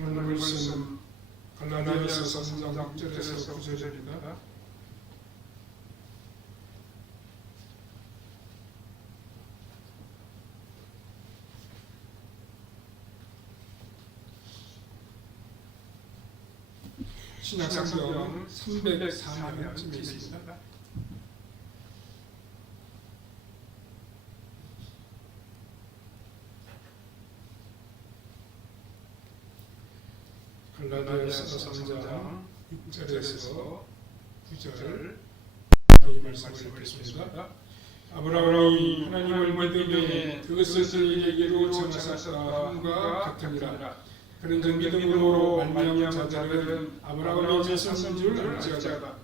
오늘 말씀 갈라디아서 3장 6절에서 9절입니다. 신약성경 304면쯤에 있습니다. 갈라디아서 3장 6절에서 9절 이 말씀을 읽겠습니다. 아브라함이 하나님을 믿으며 그것을 그에게로 정하셨다 함과 같으니라. 그런즉 믿음으로 말미암은 자들은 아브라함의 자손인 줄 알지어다.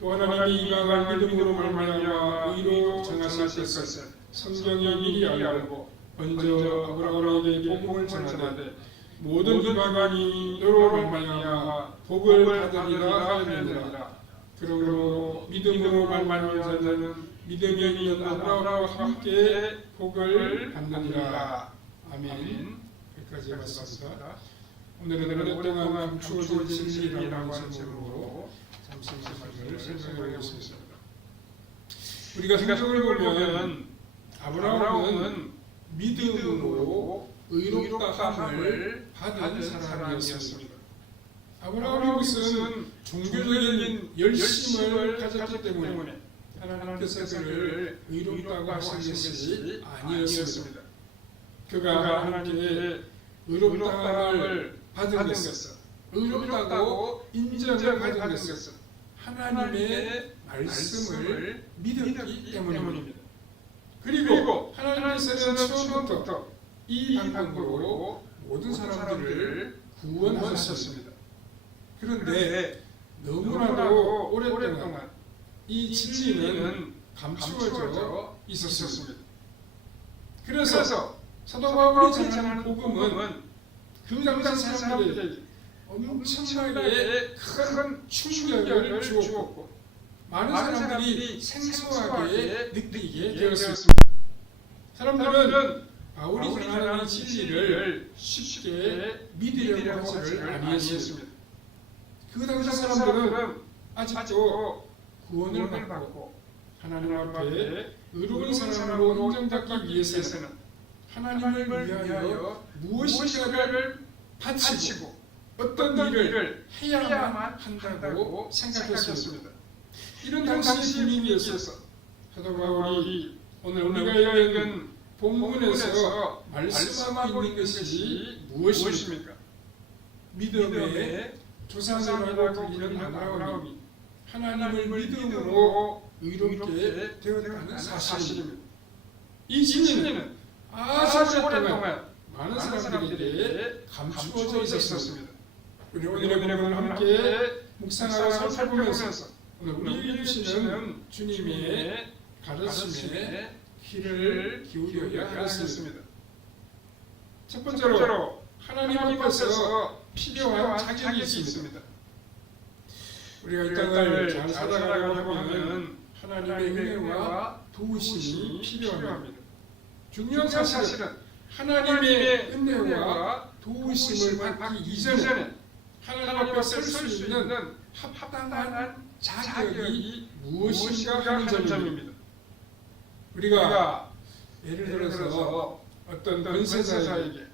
또 하나님이 이방을 믿음으로 말미암아 의로 정하실 것을 성경이 미리 알고 먼저 아브라함에게 복음을 전하되 모든 이방인이 너로 말미암아 복을 받으리라 하느니라. 그러므로 믿음으로 말미암은 자들은 믿음이 있는 아브라함과 함께 복을 받느니라. 아멘. 여기까지 말씀입니다. 오늘은 오랫동안 감추어진 진리라고 하는 제목으로 잠시 말씀을 설명하겠습니다. 우리가 성경을 보면 아브라함은 믿음으로 의롭다함을 받은 사람이었습니다. 아브라함의 것은 종교적인 열심을 가졌기 때문에 하나님께서 그를 의롭다고 하신 것이 아니었습니다. 그가 하나님께 의롭다함을 받은 것은, 의롭다고 인정을 받은 것은 하나님의 말씀을 믿었기 때문입니다. 그리고 하나님께서는 처음부터 이 방법으로 모든 사람들을 구원하셨습니다. 그런데 너무나도 오랫동안 이 진리는 감추어져 있었습니다. 그래서 사도 바울이 전하는 복음은 그 당시 사람들에게 엄청나게 큰 충격을 주었고 많은 사람들이 생소하게 느끼게 되었습니다. 사람들은 바울이 전하는 진리를 쉽게 믿으려고 하지를 아니했습니다. 그 당시 사람들은 아직도 구원을 받고 하나님 앞에 의로운 사람으로 인정받기 위해서는 하나님을 위하여 무엇인가를 바치고 어떤 일을 해야만 한다고 생각했습니다. 이런 당시의 분위기였어. 사도 바울이 오늘 우리가 읽은 본문에서 말씀하고 있는 것이 무엇입니까? 믿음의 조상이라고 불리는 아브라함이 하나님을 믿음으로 의롭게 되었다는 사실입니다. 이 진리는 아주 오랫동안 많은 사람들에게 감추어져 있었습니다. 우리 오늘의 본문을 함께 묵상하고 살펴보면서 오늘 우리에게 주시는 주님의 가르침에 귀를 기울여야 하겠습니다. 첫 번째로 하나님 앞에서 필요한 자격이 있습니다. 우리가 이 땅을 잘 살아가려고 하면 하나님의 은혜와 도우심이 필요합니다. 중요한 사실은 하나님의 은혜와 도우심을 받기 이전에 하나님 앞에 설 수 있는 합당한 자격이 무엇인가 하는 점입니다. 우리가 예를 들어서 어떤 권세자에게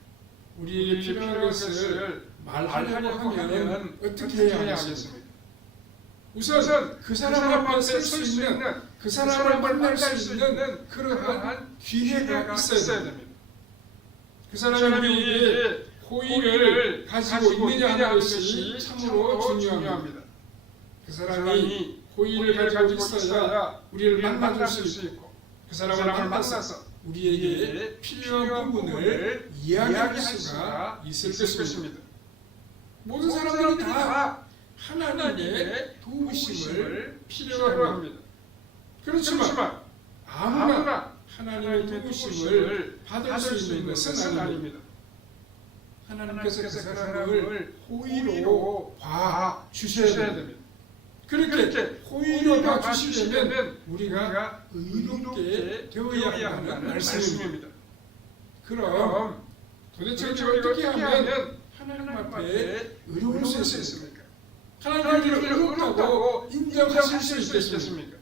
우리에게 필요한 것을 말하려고 하면 어떻게 해야 하겠습니까? 우선 그 사람 앞에 설 수 있는, 그 사람을 만날 수 있는 그러한 기회가 있어야 됩니다. 그 사람이 우리에게 호의를 가지고 있느냐 하는 것이 참으로 중요합니다. 그 사람이 호의를 가지고 있어야 우리를 만나줄 수 있고 그 사람을 만나서 우리에게 필요한 부분을 이야기할 수가 있을 것입니다. 모든 사람들이 다 하나님의 도우심을 필요로 합니다. 그렇지만 아무나 하나님의 도우심을 받을 수 있는 것은 아닙니다. 하나님께서 그 사람을 호의로 봐주셔야 됩니다. 그렇게 호의로 봐주시려면 우리가 의롭게 되어야 한다는 말씀입니다. 그럼 도대체 어떻게 하면 하나님 앞에 의로울 수 있습니까? 하나님을 의롭다고 인정하실 수 있겠습니까?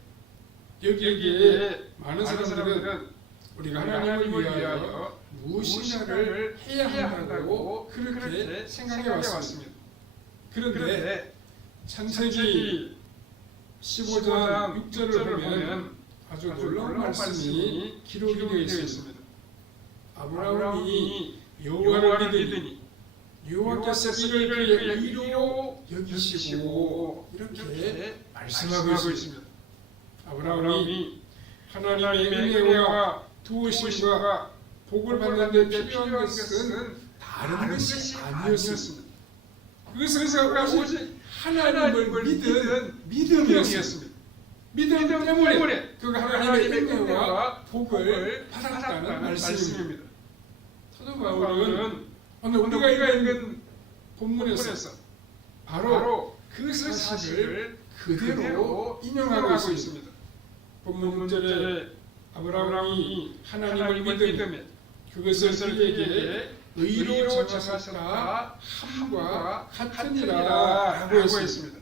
여기에 많은 사람들은 우리가 하나님을 위하여 무엇인가를 해야 한다고 그렇게 생각해 왔습니다. 그런데 창세기 15장 6절을 보면 아주 놀라운 말씀이 기록이 되어 있습니다. 아브라함이 여호와를 믿으니 여호와께서 이를 그의 의로 여기시고 이렇게 말씀하고 있습니다. 아브라함이 하나님의 은혜와 도우심과 복을 받는 데 필요한 것은 다른 것이 아니었습니다. 그것은 오직 하나님을 믿은 믿음이었습니다. 믿음 때문에 그가 하나님의 은혜와 복을 받았다는 말씀입니다. 사도 바울은 오늘 우리가 읽은 본문에서 바로 그 사실을 그대로 인용하고 있습니다. 본문 6절에 아브라함이 하나님을 믿으며 그것을 그에게 의로 정하셨다 함과 같으니라 라고 했습니다.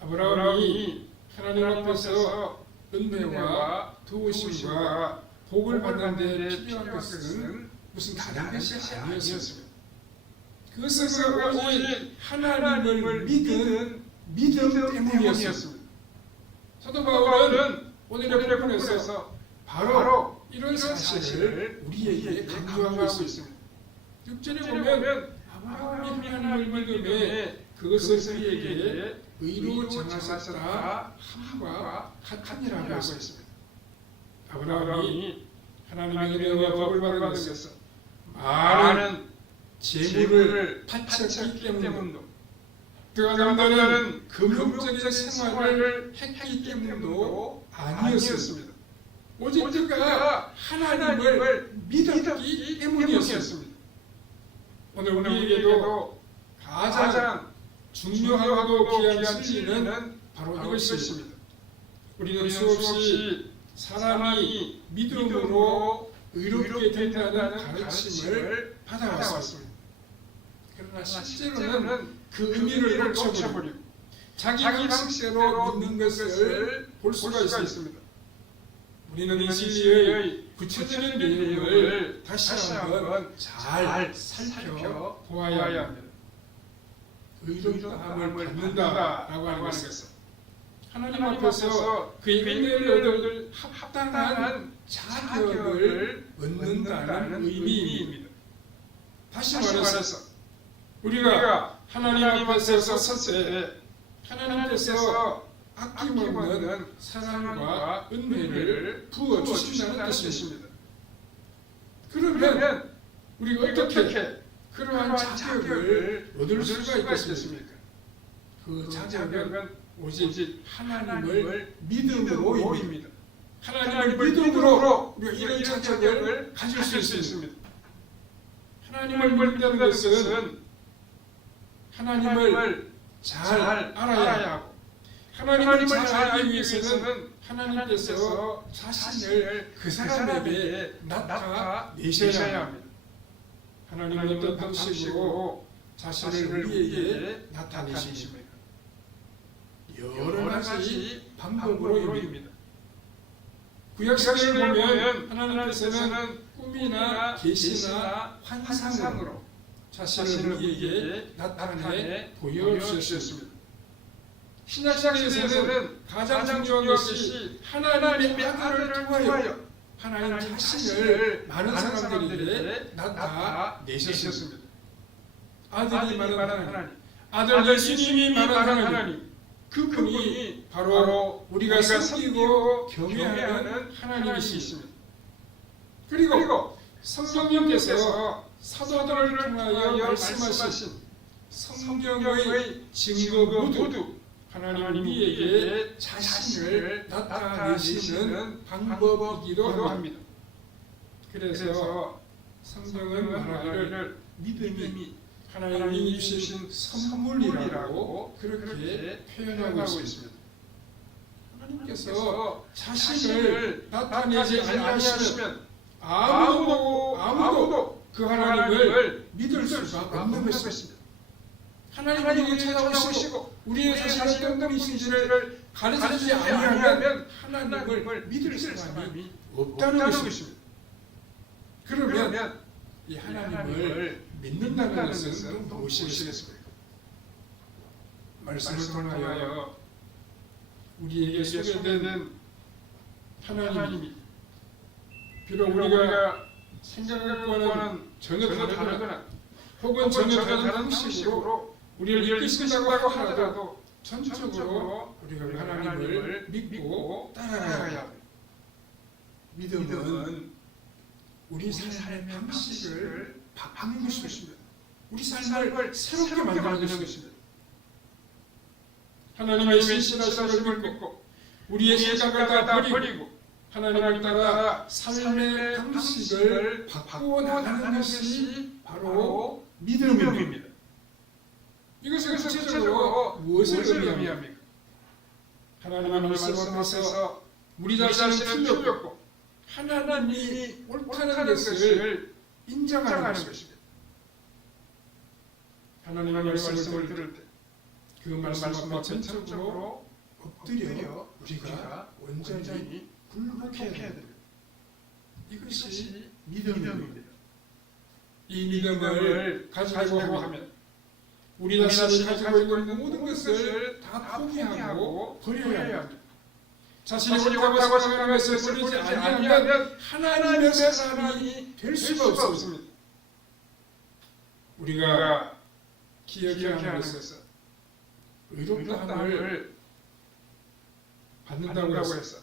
아브라함이 하나님 앞에서 은혜와 도우심과 복을 받는 데 필요한 것은 무슨 다른 것이 아니었습니다. 그것은 오직 하나님을 믿은 믿음 때문이었습니다. 사도 바울은 오늘의 본문에서 바로 이런 사실을 우리에게 강조하고 있습니다. 6절에 보면 아브라함이 하나님을 믿음에 그것을 그에게 의로 정하셨다 함과 같으니라고 했습니다. 아브라함이 하나님의 은혜와 복을 받으면서 많은 재물을 바쳤기 때문도 그가 남다른 금욕적인 생활을 했기 때문도 아니었습니다. 오직 그가 하나님을 믿었기 때문이었습니다. 오늘 우리에게도 가장 중요하고 귀한 진리는 바로 이것입니다. 우리는 수없이 사람이 믿음으로 의롭게 된다는 가르침을 받아왔습니다. 그러나 실제로는 그 의미를 놓쳐버리고 자기 방식대로 믿는 것을 볼 수가 있습니다. 우리는 이 진리의 구체적인 내용을 다시 한번 잘 살펴보아야 합니다. 의롭다함을 받는다라고 하는 것은 하나님 앞에서 그의 은혜를 얻을 합당한 자격을 얻는다는 의미입니다. 다시 말해서 우리가 하나님 앞에서 섰을 때 하나님께서 아낌없는 사랑과 은혜를 부어주신다는 뜻입니다. 그러면 우리가 어떻게 그러한 자격을 얻을 수가 있겠습니까? 그 자격은 오직 하나님을 믿음으로입니다. 하나님을 믿음으로 우리가 이런 자격을 가질 수 있습니다. 하나님을 믿는다는 것은 하나님을 잘 알아야 하고 하나님을 잘 알기 위해서는 하나님께서 자신을 그 사람에게 나타내셔야 합니다. 하나님은 어떤 방식으로 자신을 우리에게 나타내십니까? 여러 가지 방법으로입니다. 구약시대를 보면 하나님께서는 꿈이나 계시나 환상으로 자신을 우리에게 나타내 보여주셨습니다. 신약시대에서는 가장 중요한 것이 하나님의 아들을 통하여 하나님 자신을 많은 사람들에게 나타내셨습니다. 아들이 말하는 하나님, 아들 예수님이 말하는 하나님, 그분이 바로 우리가 섬기고 경외하는 하나님이십니다. 그리고 성령님께서 사도들을 통하여 말씀하신 성령의 증거 모두 하나님 우리에게 자신을 나타내시는 방법이기도 합니다. 그래서 성경은 말하기를 믿음이 하나님이 주신 선물이라고 그렇게 표현하고 있습니다. 하나님께서 자신을 나타내지 아니하시면 아무도 그 하나님을 믿을 수가 없는 것입니다. 하나님이 우리를 찾아오시고 우리의 자신이 어떤 분이신지를 가르쳐주지 아니하면 하나님을 믿을 사람이 없다는 것입니다. 그러면 이 하나님을 믿는다는 것은 무엇이겠습니까? 말씀을 통하여 우리에게 소개되는 하나님이 비록 우리가 생각하는 전혀 다르거나 혹은 전혀 다른 방식으로 우리를 이끄신다고 하더라도 전적으로 우리가 하나님을 믿고 따라가야 합니다. 믿음은 우리 삶의 방식을 바꾸는 것입니다. 우리 삶을 새롭게 만드는 것입니다. 하나님의 신실하심을 믿고 우리의 생각을 다 버리고 하나님을 따라 삶의 방식을 바꾸어 나가는 것이 바로 믿음입니다. 이것은 구체적으로 무엇을 의미합니까? 하나님의 말씀 앞에서 우리 자신은 틀렸고 하나님이 옳다는 것을 인정하는 것입니다. 하나님의 말씀을 들을 때 그 말씀 앞에 전적으로 엎드려 우리가 온전히 굴복해야 됩니다. 이것이 믿음입니다. 이 믿음을 가지고 하면 우리 자신이 가지고 있는 모든 것을 다 포기하고 버려야 합니다. 자신이 옳다고 생각하는 것을 버리지 아니하면 하나님의 사람이 될 수가 없습니다. 우리가 기억해야 하는 것은 의롭다함을 받는다고 해서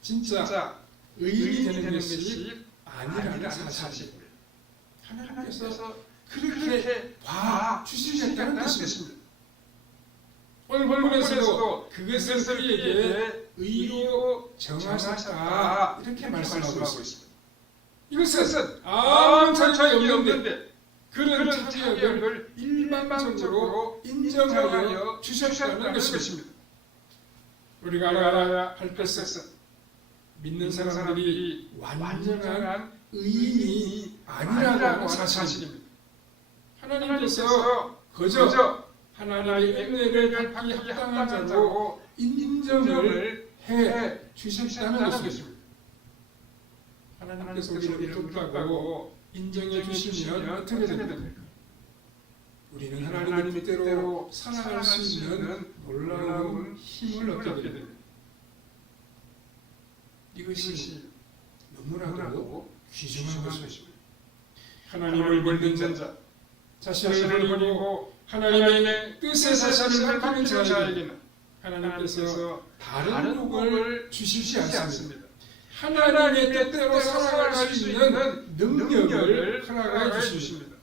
진짜 의인이 되는 것이 아니라는 사실입니다. 하나님께서 그렇게 봐주시겠다는 뜻입니다. 오늘 본문에서도 그것을 우리에게 의로 정하셨다 이렇게 말씀하고 있습니다. 이것은 아무 차이가 없는데 그런 차이를 일반적으로 인정하여 주셨다는 것입니다. 우리가 알아야 할 것은 믿는 사람들이 완전한 의인이 아니라는 사실입니다. 하나님께서 그저 하나님의 은혜를 받기 합당한 자로 인정을 해 주셨다는 것입니다. 하나님께서 우리를 의롭다고 인정해 주시면 어떻게 됩니까? 우리는 하나님의 뜻대로 살아갈 수 있는 놀라운 힘을 얻게 됩니다. 이것이 너무나도 귀중한 것입니다. 하나님을 믿는 자, 자신을 버리고 하나님의 뜻의 사실을 밝히는 자에게는 하나님께서 다른 복을 주시지 않습니다. 하나님의 뜻대로 살아갈 수 있는 능력을 허락해 주십니다.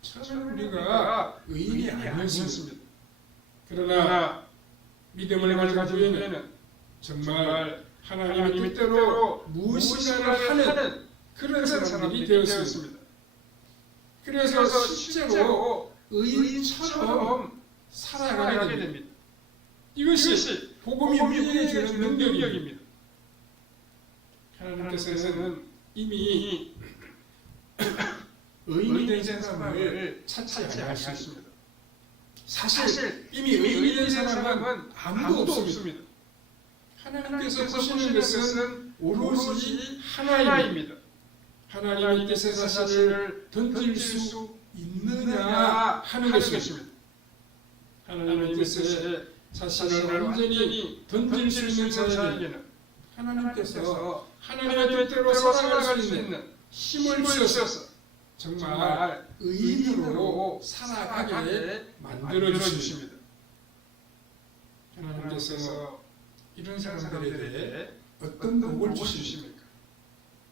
처음 우리가 의인이 아니었습니다. 그러나 믿음을 가지고 있는 정말 하나님의 뜻대로 무엇인가를 하는 그런 사람들이 되었습니다. 그래서 실제로 의인처럼 살아가게 됩니다. 이것이 복음이 우리에게 주는 능력입니다. 하나님께서는 이미 의인이 된 사람을 찾지 않으셨습니다. 사실 이미 의인이 된 사람은 아무도 없습니다. 하나님께서 보시는 것은 오로지 하나입니다. 하나님의 뜻의 사실을 던질 수 있느냐 하는 것입니다. 하나님의 뜻에 자신을 완전히 던질 수 있는 자에게는 하나님께서 하나님의 뜻대로 살아갈 수 있는 힘을 주셔서 정말 의인으로 살아가게 만들어 주십니다. 하나님께서 이런 사람들에 대해 어떤 복을 주십니까?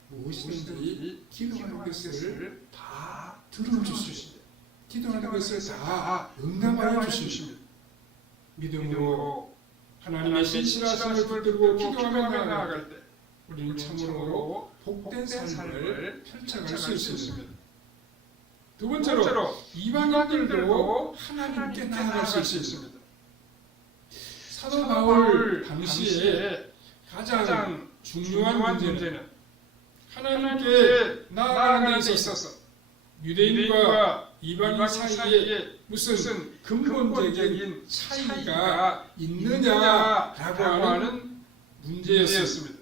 무엇이든지 기도하는 것을 다 들어주십니다. 기도하는 것을 다 응답하여 주십니다. 믿음으로 하나님의 신실하심을 붙들고 기도하며 나아갈 때 우리는 참으로 복된 삶을 펼쳐갈 수 있습니다. 두 번째로 이방인들도 하나님께 나아갈 수 있습니다. 사도 바울 당시에 가장 중요한 문제는 하나님께 나아가는 데 있어서 유대인과 이방인 사이에 무슨 근본적인 차이가 있느냐라고 하는 문제였습니다.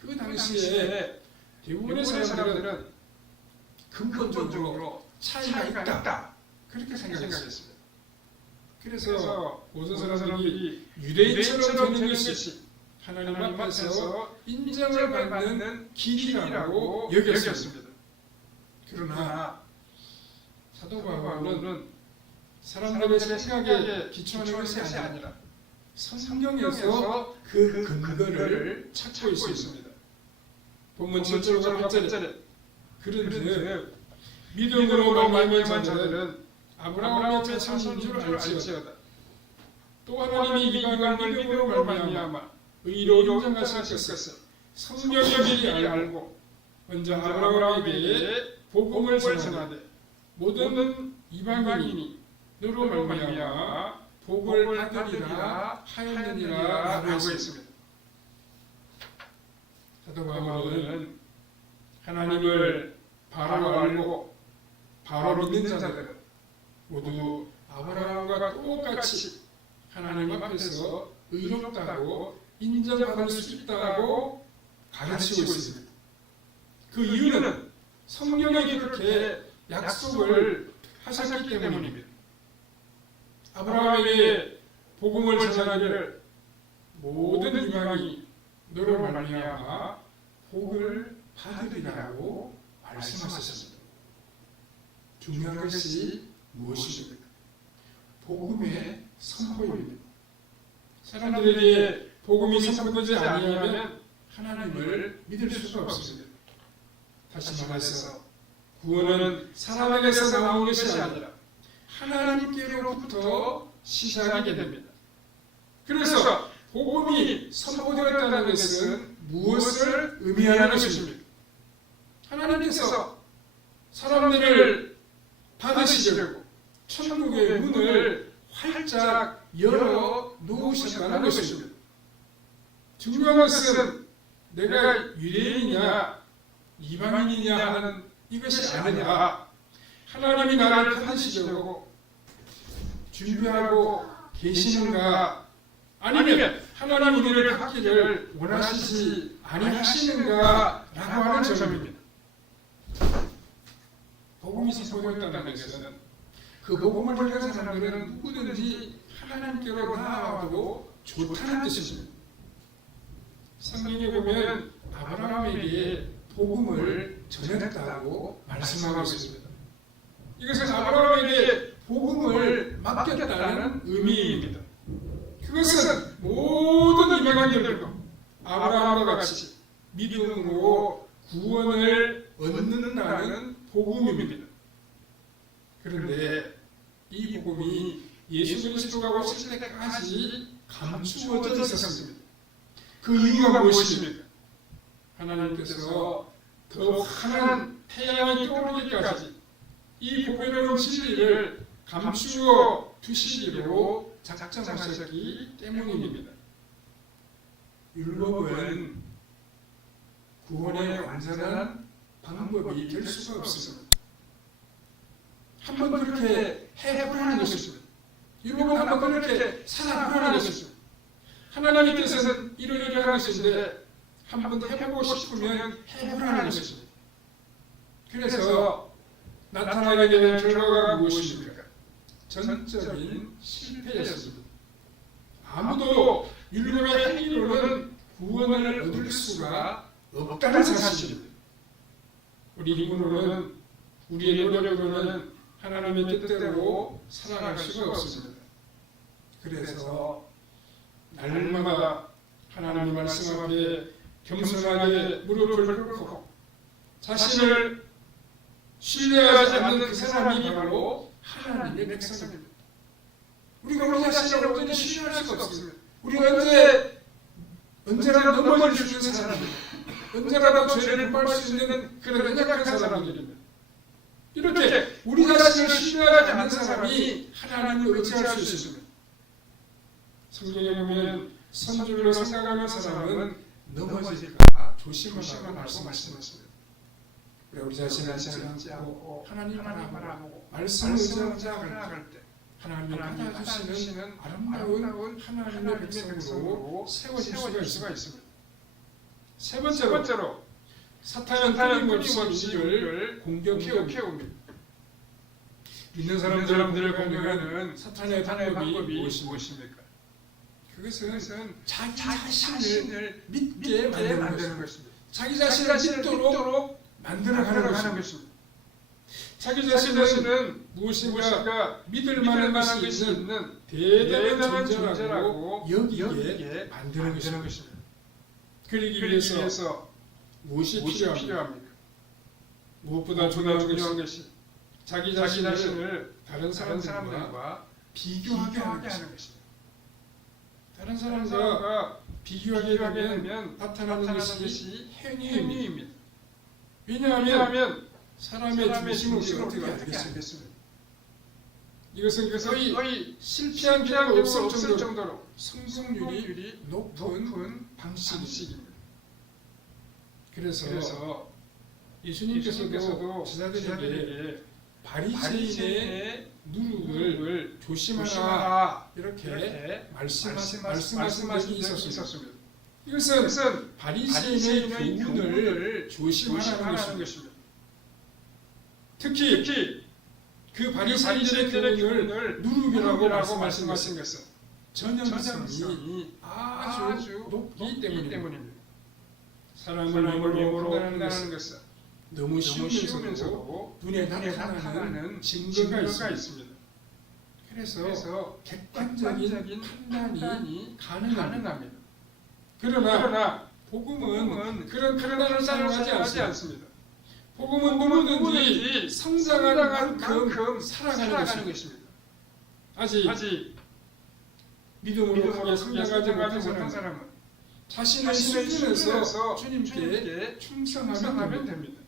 그 당시에 대부분의 사람들은 근본적으로 차이가 있다 그렇게 생각했습니다. 그래서 모든 사람들이 유대인처럼 되는 것이 하나님 앞에서 인정을 받는 길이라고 여겼습니다. 그러나 사도 바울은 사람들의 생각에 기초하는 것이 아니라 성경에서 그 근거를 찾고 있습니다. 본문 7절과 8절에 그런즉 믿음으로 말미암은 자들은 아브라함의 자손인 줄 알지어다. 또 하나님이 이방을 믿음으로 말미암아 의로 인정하실 것을 성경이 미리 알고 먼저 아브라함에게 복음을 전하되 모든 이방인이 너로 말미암아 복을 받으리라 하였느니라 라고 했습니다. 사도 바울은 하나님을 바로 알고 바로 믿는 자들은 모두 아브라함과 똑같이 하나님 앞에서 의롭다고 인정받을 수 있다고 가르치고 있습니다. 그 이유는 성경이 그렇게 약속을 하셨기 때문입니다. 아브라함에게 복음을 전하기를 모든 이방이 너로 말미암아 복을 받으리라고 말씀하셨습니다. 중요한 것이 무엇입니까? 복음의 선포입니다. 사람들에게 복음이 선포되지 아니하면 하나님을 믿을 수가 없습니다. 다시 말해서 구원은 사람에게서 나오는 것이 아니라 하나님께로부터 시작이 됩니다. 그래서 복음이 선포되었다는 것은 무엇을 의미하는 것입니까? 하나님께서 사람들을 받으시려고 천국의 문을 활짝 열어 놓으셨다는 것입니다. 중요한 것은 내가 유대인이냐 이방인이냐 하는 이것이 아니라 하나님이 나를 받으시려고 준비하고 계시는가 아니면 하나님 우리를 받기를 원하시지 아니하시는가 라고 하는 점입니다. 복음이 선포되었다는 것은 그 복음을 들은 사람들은 누구든지 하나님께로 나아와도 좋다는 뜻입니다. 성경에 보면 아브라함에게 복음을 전했다고 말씀하고 있습니다. 이것은 아브라함에게 복음을 맡겼다는 의미입니다. 그것은 모든 이방인들도 아브라함과 같이 믿음으로 구원을 얻는다는 복음입니다. 그런데 이 복음이 예수 그리스도가 오실 때까지 감추어져 있었습니다. 그 이유가 무엇입니까? 하나님께서 더 환한 태양이 떠오르기까지 이 복음의 진리를 감추어 두시기로 작정하셨기 때문입니다. 율법은 구원의 완전한 방법이 될 수가 없습니다. 한번 그렇게 해보라는 것입니다. 율법은 한번 그렇게 살아보라는 것입니다. 하나님께서는 이러이러한 것인데 한번 해보고 싶으면 해보라는 것입니다. 그래서 나타나게 되는 결과가 무엇입니까? 전적인 실패였습니다. 아무도 율법의 행위로는 구원을 얻을 수가 없다는 사실입니다. 우리 힘으로는 우리의 노력으로는 하나님의 뜻대로 살아갈 수가 없습니다. 그래서 날마다 하나님 말씀 앞에 겸손하게 무릎을 꿇고 자신을 신뢰하지 않는 그 사람이 바로 하나님의 백성입니다. 우리가 우리 자신을 온전히 신뢰할 수가 없습니다. 우리가 언제라도 넘어질 수 있는 사람입니다. 언제라도 죄를 범할 수 있는 그런 연약한 사람들입니다. 이렇게 우리 자신을 신뢰하지 않는 사람이 하나님을 의지할 수 있습니다. 성경에 보면 선줄로 생각하는 사람은 넘어질까 조심하라고 말씀하십니다. 우리 자신을 하지 않고 하나님을 바라보고 말씀을 의지하고 때 하나님이 받아주시는 아름다운 하나님의 백성으로 세워질 수가 있습니다. 세 번째로 사탄은 끊임없이 우리를 공격해옵니다. 믿는 사람들을 공격하는 사탄의 방법이 무엇입니까? 그것은 자기 자신을 믿게 만드는 것입니다. 자기 자신을 믿도록 만들어가는 것입니다. 자기 자신은 무엇인가 믿을 만한 것이 있는 대단한 존재라고 여기에 만드는 것입니다. 그러기 위해서 무엇이 필요합니까? 무엇보다 중요한 것이 자기 자신을 다른 사람들과 비교하게 하는 것입니다. 다른 사람과 비교하게 되면 나타나는 것이 행위입니다. 왜냐하면 사람의 중심을 어떻게 알겠습니까? 이것은 거의 실패한 경우가 없을 정도로 성공률이 높은 방식입니다. 그래서 예수님께서도 제자들에게 바리새인의 누룩을 조심하라 이렇게 말씀하신 적이 있었습니다. 이것은 바리새인의 교훈을 조심하라는 것입니다. 특히 그 바리새인들의 교훈을 누룩이라고 말씀하신 것은 전형성이 아주 높기 때문입니다. 사람을 몸으로 판단하는 것은 너무 쉬우면서도 눈에 나타나는 증거가 있습니다. 그래서 객관적인 판단이 가능합니다. 그러나 복음은 그런 판단을 사용하지 않습니다. 복음은 누구든지 성장하는 만큼 살아가는 것입니다. 아직 믿음으로 크게 성장하지 못한 사람은 자신의 수준에서 주님께 충성하면 됩니다.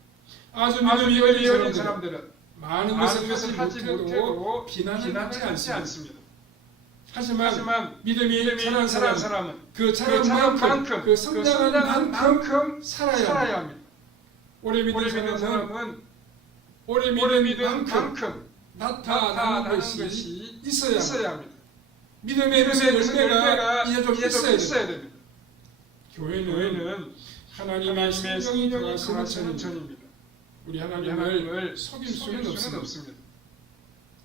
아주 믿음이 어린 사람들은 많은 것을 하지 못해도 비난하지 않습니다. 하지만 믿음이 자란 사람은 그 자란 만큼 그 성장한 만큼 살아야 합니다. 오래 믿는 사람은 오래 믿는 만큼 나타나는 것이 있어야 합니다. 믿음의 열매가 이제 좀 있어야 됩니다. 교회는 하나님의 성령이 들어가시는 전입니다. 우리 하나님을 속일 수는 없습니다.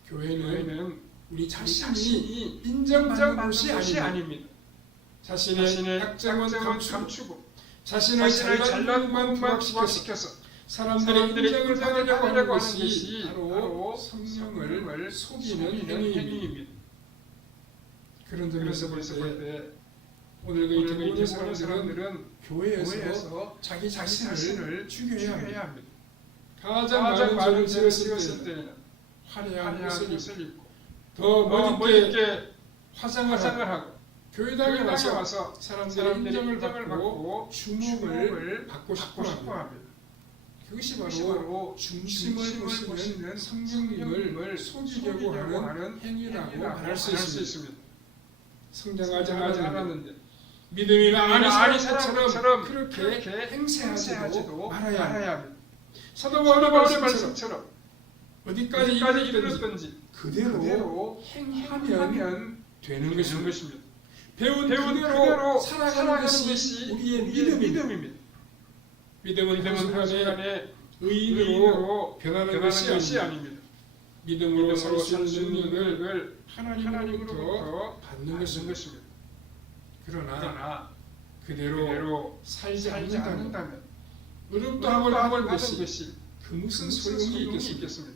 교회는 우리 자신이 인정받는 것이 아닙니다. 자신의 약점은 감추고 자신의 잘난 부분만 부각시켜서 사람들의 인정을 받으려고 하는 것이 바로 성령을 속이는 행위입니다. 그런 점에서 볼 때 오늘 그 인터넷에 보는 사람들은 교회에서 자기 자신을 죽여야 합니다. 가장 많은 죄를 지었을 때는 화려한 옷을 입고 더 멋있게 화장을 하고 교회당에 와서 사람들의 인정을 받고 주목을 받고 싶어 합니다. 그것이 바로 중심을 보시는 성령님을 속이려고 하는 행위라고 말할 수 있습니다. 성장하지 않았는데 믿음이 아닌 사람처럼 그렇게 행세하지도 말아야 합니다. 사도 바울의 말씀처럼 어디까지 이르렀든지 그대로 행하면 되는 것입니다. 배운 그대로 살아가는 것이 우리의 믿음입니다. 믿음은 순간에 의인으로 변하는 것이 아닙니다. 믿음으로 살 수 있는 능력을 하나님으로부터 받는 것입니다. 그러나 그대로 살지 않는다면 어렵다고 하는 것이 그 무슨 소용이 있겠습니까?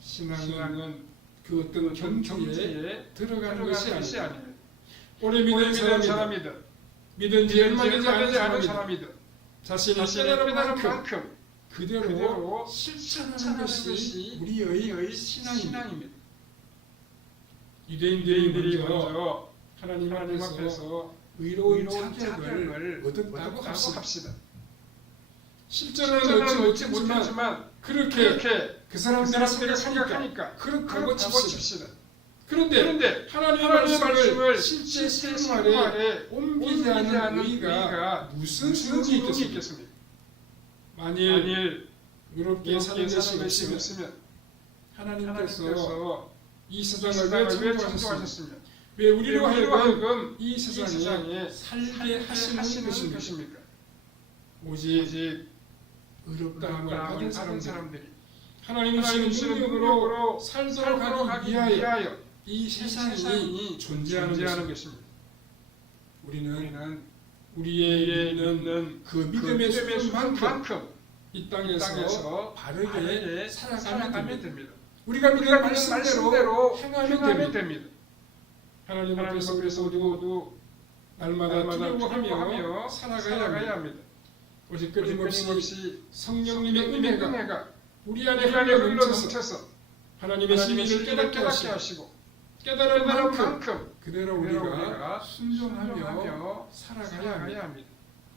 신앙은 그 어떤 경지에 들어가는 것이 아닙니다. 오래 믿는 사람이든 믿은 지 얼마 되지 않은 사람이든 자신이 깨달은 만큼 그대로 실천하는 것이 우리의 신앙입니다. 유대인들이 먼저 하나님 앞에서 의로운 자격을 얻었다고 합시다. 실제로는 얻지 못하지만 그렇게 그 사람들이 생각하니까 그렇다고 칩시다. 그런데 하나님의 말씀을 실제 생활에 옮기지 않는 우리가 무슨 소용이 있겠습니까? 만일 의롭게 사는 것이 없으면 하나님께서 이 세상을 왜 창조하셨습니까? 왜 우리로 하여금 이 세상에 살게 하시는 것입니까? 오직 의롭다함을 받은 사람들이 하나님이 주시는 능력으로 살도록 하기 위하여 이 세상이 존재하는 것입니다. 우리는 우리의 믿는 그 믿음의 수준만큼 이 땅에서 바르게 살아가면 됩니다. 우리가 믿는 말씀대로 행하면 됩니다. 하나님 앞에서 그래서 모두 날마다 두려워하며 살아가야 합니다. 오직 끊임없이 성령님의 은혜가 우리 안에 흘러넘쳐서 하나님의 시민을 깨닫게 하시고 깨달을 만큼 그대로 우리가 순종하며 살아가야 합니다.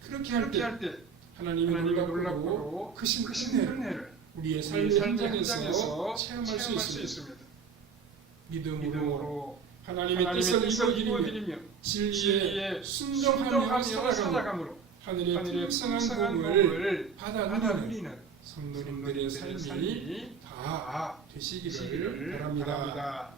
그렇게 할 때 하나님의 놀랍고 크신 은혜를 우리의 삶의 현장에서 체험할 수 있습니다. 믿음으로 하나님의 뜻을 이루어드리며 진리에 순종하며 살아감으로 하늘의 풍성한 복을 받아 누리는 성도님들의 삶이 다 되시기를 바랍니다.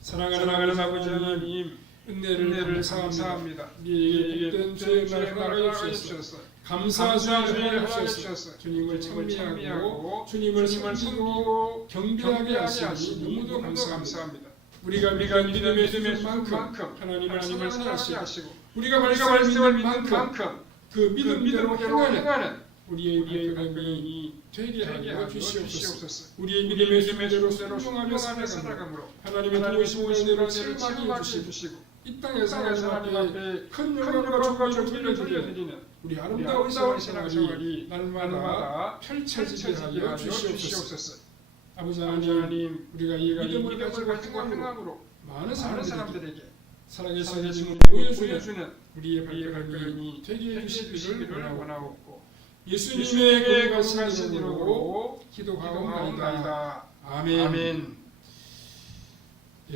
사랑하는 아버지 하나님, 은혜를 감사합니다. 우리에게 복된 주의 날 하옵소서. 감사주의 하옵소서. 주님을 찬미하고 주님을 섬기고 경배하게 하시니 너무도 감사합니다. 우리가 믿음의 수준만큼 하나님을 사랑하시고 우리가 말씀을 믿는 만큼 그 믿음대로 행하는 우리의 발걸음이 되게 하여 주시옵소서. 우리의 믿음의 수준대로 순종하며 살아감으로 하나님의 도우심을 은혜로 체험하게 해주시고 이 땅에서 하나님 앞에 큰 영광과 존귀를 돌려드리는 우리 아름다운 신앙생활이 날마다 펼쳐지게 하여 주시옵소서. 아버지 하나님, 우리가 이 믿음을 가지고 행함으로 많은 사람들에게 사랑의 삶을 보여주는 우리의 발걸음이 되게 해주시기를 원하옵고 예수님의 거룩하신 이름으로 기도하옵나이다. 아멘.